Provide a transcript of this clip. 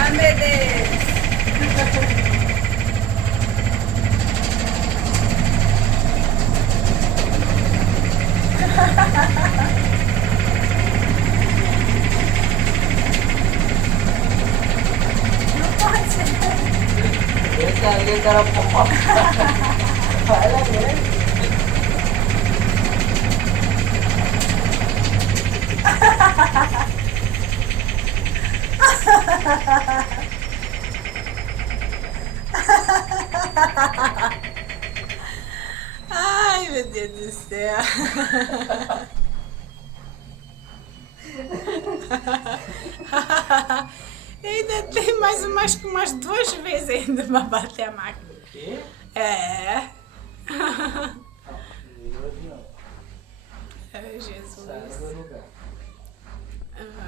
Ah, meu Deus. Não pode ser. Esse ali era pouco. Olha mesmo. Ai, meu Deus do céu. Ainda tem mais umas 2 vezes ainda para bater a máquina. O quê? É. Virou de novo. Ai, Jesus. Sai do lugar.